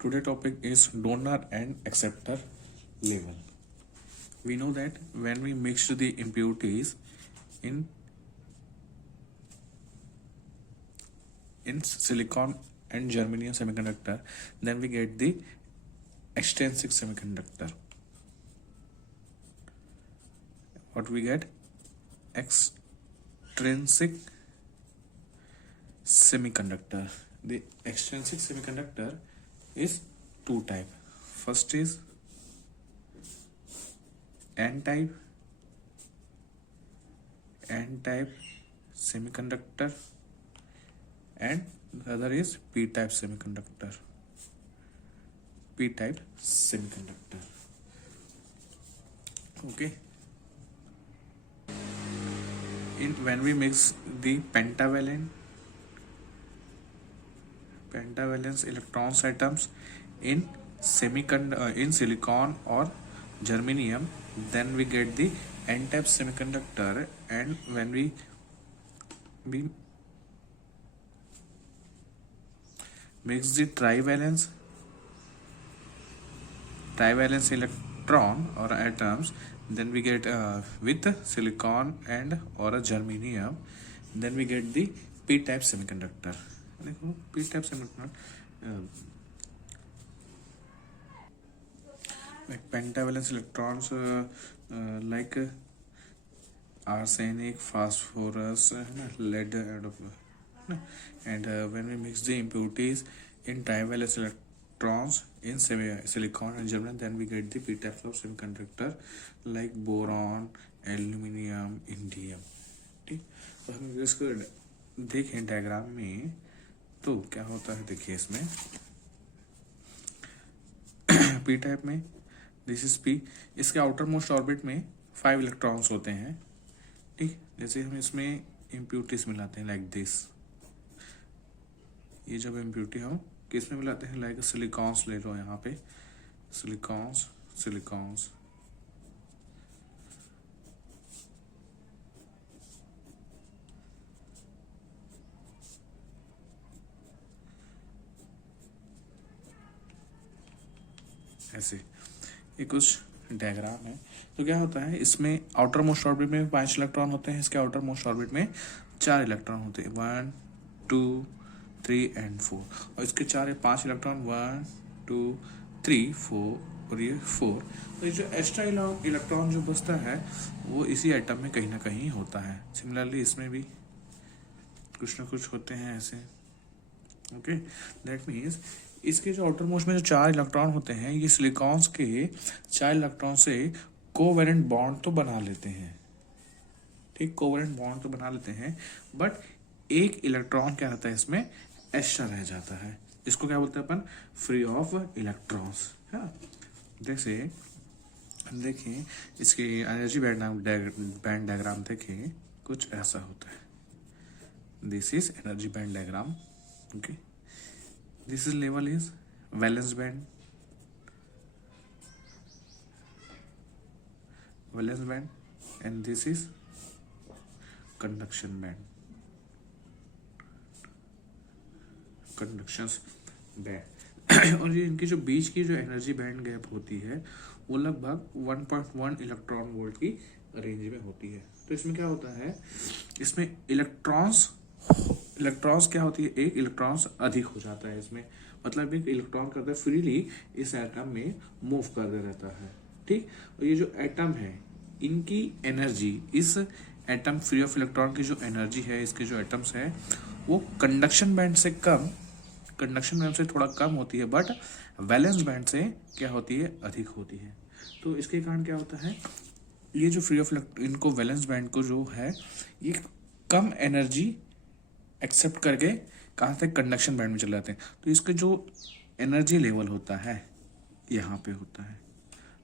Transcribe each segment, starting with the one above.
Today topic is donor and acceptor level. We know that when we mix the impurities in silicon and germanium semiconductor, then we get the extrinsic semiconductor. What we get? Extrinsic semiconductor. The extrinsic semiconductor is two type. First is n-type semiconductor, and the other is p-type semiconductor. Okay. When we mix the pentavalence electrons atoms in silicon or germanium, then we get the n-type semiconductor. And when we mix the trivalence electron or atoms, then we get with silicon and or a germanium, then we get the p-type semiconductor. p-type semiconductor like pentavalence electrons like arsenic, phosphorus, lead, and when we mix the impurities in trivalence electrons in silicon and germanium, then we get the p-type of semiconductor like boron, aluminium, indium. ठीक, तो हम इसको देखें diagram में तो क्या होता है. देखिए इसमें पी टाइप में दिस इज पी, इसके आउटर मोस्ट ऑर्बिट में 5 इलेक्ट्रॉन्स होते हैं. ठीक, जैसे हम इसमें इम्प्यूरिटीज मिलाते हैं लाइक दिस. ये जब इम्प्यूरिटी हम किस में मिलाते हैं, लाइक सिलिकॉन्स ले लो, यहाँ पे सिलिकॉन्स ऐसे. ये कुछ डायग्राम है. तो क्या होता है, इसमें आउटर मोस्ट ऑर्बिट में 5 इलेक्ट्रॉन होते हैं, इसके आउटर मोस्ट ऑर्बिट में 4 इलेक्ट्रॉन होते हैं, 1 2 3 एंड 4. और इसके 5 इलेक्ट्रॉन 1 2 3 4 और ये 4. तो ये जो एक्स्ट्रा इलेक्ट्रॉन जो बचता है वो इसी एटम में कहीं ना कहीं होता है. सिमिलरली इसमें भी कुछ ना कुछ होते हैं ऐसे. ओके, दैट मीन्स इसके जो आउटर मोस्ट में जो 4 इलेक्ट्रॉन होते हैं, ये सिलिकॉन्स के 4 इलेक्ट्रॉन से कोवेलेंट बॉन्ड तो बना लेते हैं. ठीक, कोवेलेंट बॉन्ड तो बना लेते हैं, बट एक इलेक्ट्रॉन क्या रहता है इसमें एक्स्ट्रा रह जाता है. इसको क्या बोलते हैं अपन, फ्री ऑफ इलेक्ट्रॉन्स. हाँ, जैसे देखिए इसकी एनर्जी बैंड डायग्राम देखें, कुछ ऐसा होता है. This is energy band diagram. Okay, this is level is valence band and this is conduction band. और ये इनकी जो बीच की जो एनर्जी बैंड गैप होती है वो लगभग 1.1 इलेक्ट्रॉन वोल्ट की रेंज में होती है. तो इसमें क्या होता है, इसमें इलेक्ट्रॉन्स क्या होती है, एक इलेक्ट्रॉन्स अधिक हो जाता है इसमें. मतलब एक इलेक्ट्रॉन करता है फ्रीली इस एटम में मूव कर रहता है. ठीक, और ये जो एटम है इनकी एनर्जी, इस एटम फ्री ऑफ इलेक्ट्रॉन की जो एनर्जी है, इसके जो एटम्स है वो कंडक्शन बैंड से थोड़ा कम होती है, बट वैलेंस बैंड से क्या होती है, अधिक होती है. तो इसके कारण क्या होता है, ये जो फ्री ऑफ इनको वैलेंस बैंड को जो है ये कम एनर्जी एक्सेप्ट करके कहाँ से कंडक्शन बैंड में चले जाते हैं. तो इसके जो एनर्जी लेवल होता है यहाँ पे होता है,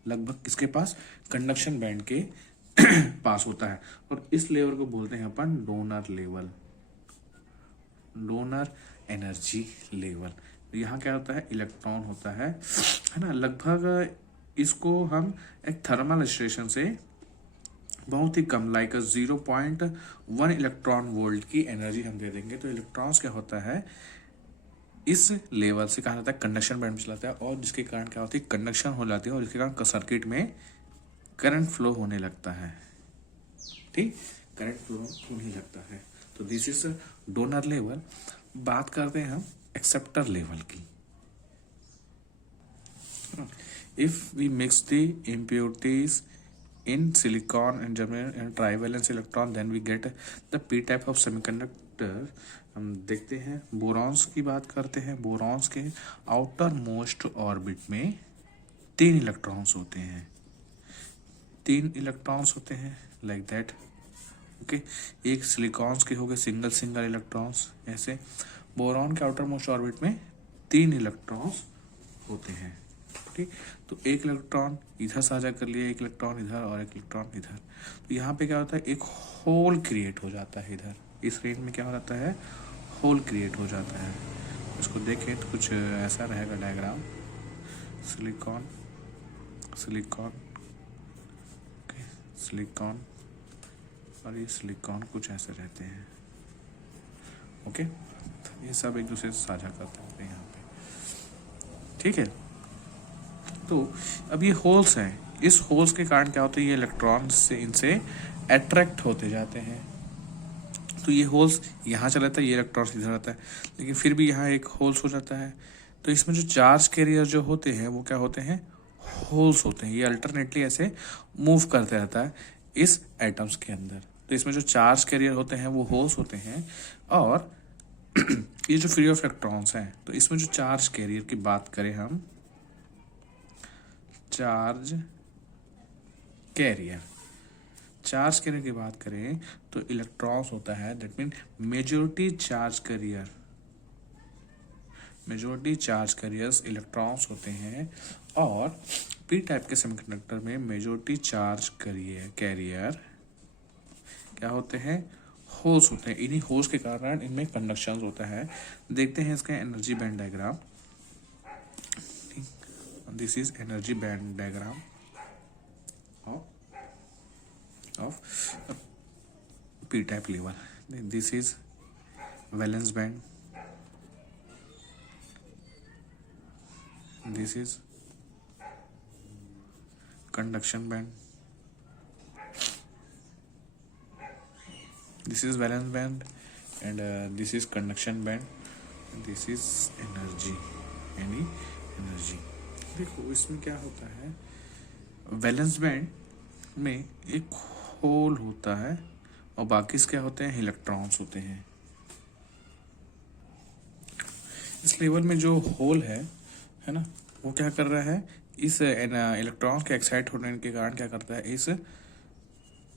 लगभग किसके पास, कंडक्शन बैंड के पास होता है. और इस लेवल को बोलते हैं अपन donor level, donor energy level. यहाँ क्या होता है, इलेक्ट्रॉन होता है ना. लगभग इसको हम एक थर्मल स्टेशन से बहुत ही कम लाइक 0.1 इलेक्ट्रॉन वोल्ट की एनर्जी हम दे देंगे. तो इलेक्ट्रॉन्स क्या होता है, इस लेवल से कहा जाता है कंडक्शन बैंड में चलाता है, और जिसके कारण क्या होती है, कंडक्शन हो जाती है, और जिसके कारण सर्किट में करंट फ्लो होने लगता है। ठीक, करंट फ्लो होने लगता है। तो दिस इज डोनर लेवल। बात करते हैं हम एक्सेप्टर लेवल की। If we mix the impurities in silicon and germanium and trivalence electron, then we get the p type of semiconductor। हम देखते हैं बोरॉन्स की बात करते हैं। बोरॉन्स के आउटर मोस्ट ऑर्बिट में 3 इलेक्ट्रॉन्स होते हैं, 3 इलेक्ट्रॉन्स होते हैं लाइक दैट। ओके, एक सिलिकॉन्स के हो गए सिंगल सिंगल इलेक्ट्रॉन्स। ऐसे बोरॉन के आउटर मोस्ट ऑर्बिट में 3 इलेक्ट्रॉन्स होते हैं। ठीक, तो एक इलेक्ट्रॉन इधर साझा कर लिया, एक इलेक्ट्रॉन इधर और एक इलेक्ट्रॉन इधर। तो यहाँ पे क्या होता है, एक होल क्रिएट हो जाता है। इधर इस रेंज में क्या हो जाता है, होल क्रिएट हो जाता है। इसको देखें तो कुछ ऐसा रहेगा डायग्राम। सिलिकॉन सिलिकॉन सिलिकॉन और ये सिलिकॉन कुछ ऐसे रहते हैं। ओके, ये सब एक दूसरे से साझा करते हैं यहाँ पे। ठीक है, तो अब ये होल्स हैं, इस होल्स के कारण क्या होता है, ये इलेक्ट्रॉन से इनसे अट्रैक्ट होते जाते हैं। तो ये होल्स यहाँ चला जाता है, ये इलेक्ट्रॉन इधर आता है, लेकिन फिर भी यहाँ एक होल्स हो जाता है। तो इसमें जो चार्ज कैरियर जो होते हैं वो क्या होते हैं, होल्स होते हैं। ये अल्टरनेटली ऐसे मूव करते रहता है इस एटम्स के अंदर। तो इसमें जो चार्ज कैरियर होते हैं वो होल्स होते हैं, और ये जो फ्री ऑफ इलेक्ट्रॉन्स हैं, तो इसमें जो चार्ज कैरियर की बात करें हम, चार्ज कैरियर की बात करें तो इलेक्ट्रॉन्स होता है, that mean majority charge carriers electrons होते हैं। और पी टाइप के सेमीकंडक्टर में मेजॉरिटी चार्ज कैरियर क्या होते हैं, होल्स होते हैं। इन्हीं होल्स के कारण इनमें कंडक्शन होता है। देखते हैं इसका energy band diagram. This is energy band diagram of p-type level. This is valence band. This is conduction band. This is valence band, and this is conduction band. And this is energy. Energy. देखो इसमें क्या होता है, valence band में एक whole होता है और बाकी क्या होते हैं, इलेक्ट्रॉन्स होते हैं। इस लेवल में जो होल है ना, वो क्या कर रहा है, इस इलेक्ट्रॉन के एक्साइट होने के कारण क्या करता है, इस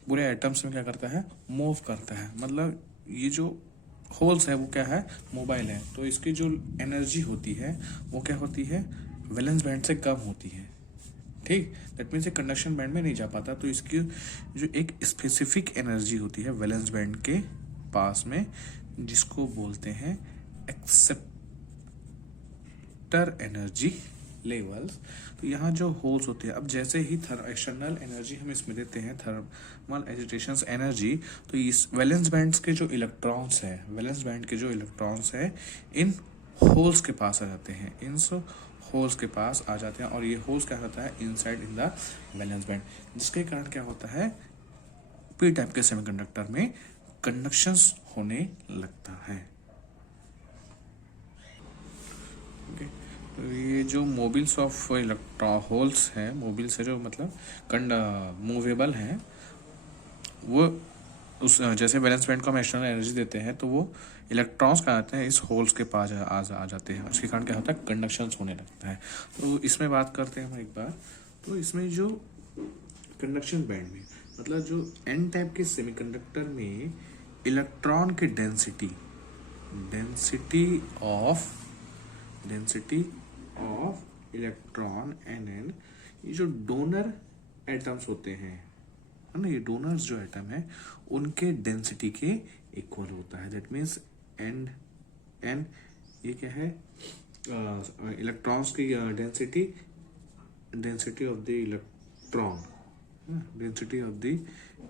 पूरे एटम्स में क्या करता है, मूव करता है। मतलब ये जो होल्स है वो क्या है, मोबाइल है। तो इसकी जो एनर्जी होती है वो क्या होती है, वैलेंस बैंड से कम होती है। ठीक, दैट मीन्स कंडक्शन बैंड में नहीं जा पाता। तो इसकी जो एक स्पेसिफिक एनर्जी होती है वैलेंस बैंड के पास में, जिसको बोलते हैं एक्सेप्टर एनर्जी लेवल्स। तो यहाँ जो होल्स होते हैं, अब जैसे ही एक्सटर्नल एनर्जी हम इसमें देते हैं, थर्मल एजिटेशंस एनर्जी, तो इस वैलेंस बैंड के जो इलेक्ट्रॉन्स है इन होल्स के पास आ जाते हैं, इन होल्स के पास आ जाते हैं। और ये होल्स क्या होता है, inside in the valence band, जिसके कारण क्या होता है, पी टाइप के सेमीकंडक्टर में कंडक्शंस होने लगता है। ओके, तो ये जो मोबिल्स ऑफ इलेक्ट्रॉन होल्स हैं, मोबिल्स है जो मतलब मूवेबल हैं, वो उस जैसे वैलेंस बैंड को हम एक्सटर्नल एनर्जी देते हैं तो वो इलेक्ट्रॉन्स क्या आते हैं, इस होल्स के पास आ जाते हैं। उसके कारण क्या होता है, कंडक्शंस होने लगता है। तो इसमें बात करते हैं हम एक बार। तो इसमें जो कंडक्शन बैंड में, मतलब जो एन टाइप के सेमीकंडक्टर में इलेक्ट्रॉन की डेंसिटी ऑफ इलेक्ट्रॉन एन, ये जो डोनर एटम्स होते हैं ना, ये डोनर्स जो एटम है उनके डेंसिटी के इक्वल होता है। दैट मीन्स एन ये क्या है, इलेक्ट्रॉन्स की density of the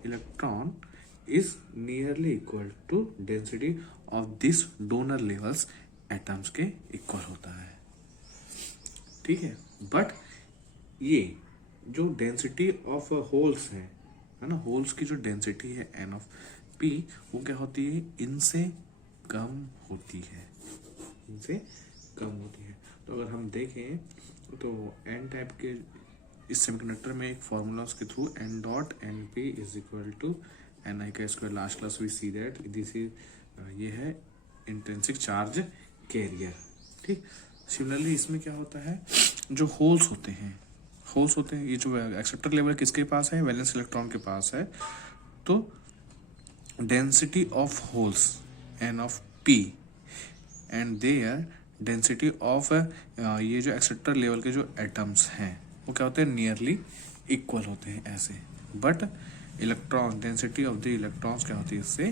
electron is nearly equal to density of this donor levels atoms के इक्वल होता है, ठीक है। बट ये जो डेंसिटी ऑफ होल्स है ना, होल्स की जो डेंसिटी है एन ऑफ पी, वो क्या होती है, इनसे कम होती है, इनसे कम होती है। तो अगर हम देखें तो एन टाइप के इस सेमीकंडक्टर में एक फॉर्मूलाज के through n dot n p is equal to n i का square, last class we see that this is, ये है इंट्रिंसिक चार्ज कैरियर, ठीक। सिमिलरली इसमें क्या होता है, जो होल्स होते हैं, ये जो एक्सेप्टर लेवल किसके पास है, वैलेंस इलेक्ट्रॉन के पास है, तो density of holes N of P and there density of ये जो एक्सेप्टर लेवल के जो एटम्स हैं वो क्या होते हैं, नियरली इक्वल होते हैं ऐसे। But electron density of the electrons क्या होती है, इससे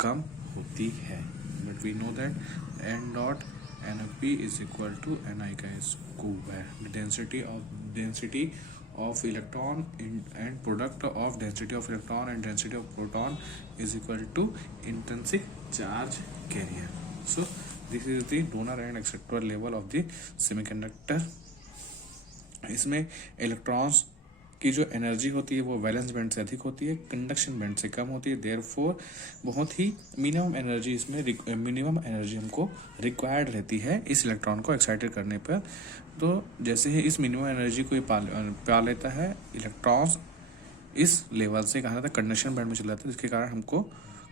कम होती है। But we know that n dot n p is equal to n i का square, density of electron and product of density of electron and density of proton is equal to intrinsic charge carrier. So this is the donor and acceptor level of the semiconductor. इसमें electrons की जो energy होती है वो valence band से अधिक होती है, कंडक्शन बैंड से कम होती है, देयरफॉर बहुत ही मिनिमम एनर्जी हमको रिक्वायर्ड रहती है इस इलेक्ट्रॉन को एक्साइटेड करने पर। तो जैसे ही इस मिनिमम एनर्जी को पा लेता है, इलेक्ट्रॉन्स इस लेवल से कहा जाता है कंडक्शन बैंड में चला जाता है, जिसके कारण हमको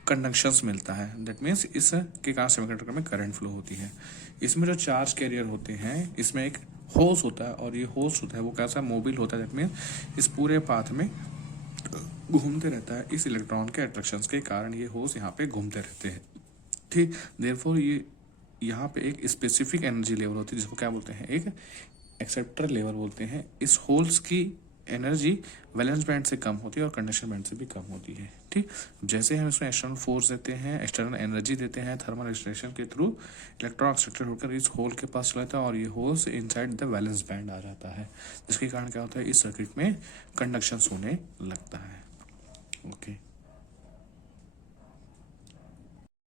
कंडक्शंस मिलता है। दैट मीन्स इसके कारण सेमीकंडक्टर में करंट फ्लो होती है। इसमें जो चार्ज कैरियर होते हैं, इसमें एक होल्स होता है और ये होल्स होता है वो कैसा मोबिल होता है, दैट मीन्स इस पूरे पाथ में घूमते रहता है। इस इलेक्ट्रॉन के अट्रैक्शंस के कारण ये होल्स यहाँ पे घूमते रहते हैं, ठीक। देयरफॉर ये यहाँ पे एक स्पेसिफिक एनर्जी लेवल होती है जिसको क्या बोलते हैं, एक एक्सेप्टर लेवल बोलते हैं। इस होल्स की एनर्जी वैलेंस बैंड से कम होती है और कंडक्शन बैंड से भी कम होती है, ठीक। जैसे हम इसमें एक्सटर्नल फोर्स देते हैं, एक्सटर्नल एनर्जी देते हैं, थर्मल एक्सट्रैक्शन के थ्रू इलेक्ट्रॉन एक्सट्रैक्टर होकर इस होल के पास चला जाता है और ये holes inside the valence band आ जाता है, जिसके कारण क्या होता है, इस सर्किट में कंडक्शन होने लगता है। ओके।